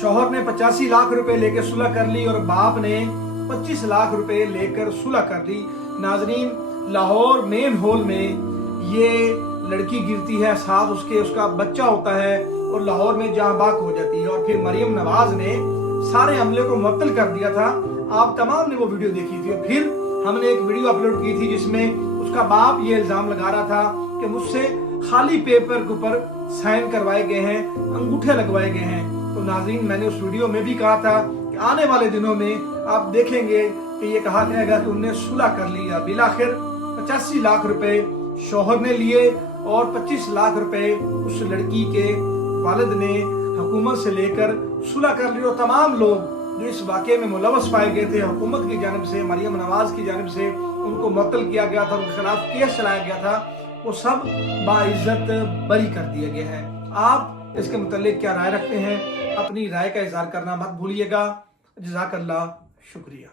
शौहर ने 85 लाख रुपए लेकर सुलह कर ली और बाप ने 25 लाख रुपए लेकर सुलह कर ली। नाजरीन, लाहौर मेन हॉल में ये लड़की गिरती है, साथ उसका बच्चा होता है और लाहौर में जहां बाक हो जाती है। और फिर मरियम नवाज ने सारे हमले को मुअत्तल कर दिया था। आप तमाम ने वो वीडियो देखी थी। और फिर हमने एक वीडियो अपलोड की थी जिसमें उसका बाप ये इल्जाम लगा रहा था कि मुझसे खाली पेपर के ऊपर साइन करवाए गए हैं, अंगूठे लगवाए गए हैं। तो नाज़रीन, मैंने उस वीडियो में भी कहा था कि आने वाले दिनों में आप देखेंगे कि ये कहा जाएगा कि उन्हें सुलह कर लिया। बिलाखिर 85 लाख रुपए शौहर ने लिए और 25 लाख रुपए उस लड़की के वालिद ने हुकूमत से लेकर सुलह कर ली। और तमाम लोग जो इस वाक़े में मुलव्वस पाए गए थे, हुकूमत की जानिब से, मरियम नवाज की जानिब से उनको मुअत्तल किया गया था, उनके खिलाफ केस चलाया गया था, वो सब बाइज्जत बरी कर दिए गए हैं। आप इसके मुतालिक क्या राय रखते हैं? अपनी राय का इज़हार करना मत भूलिएगा। जज़ाकल्लाह, शुक्रिया।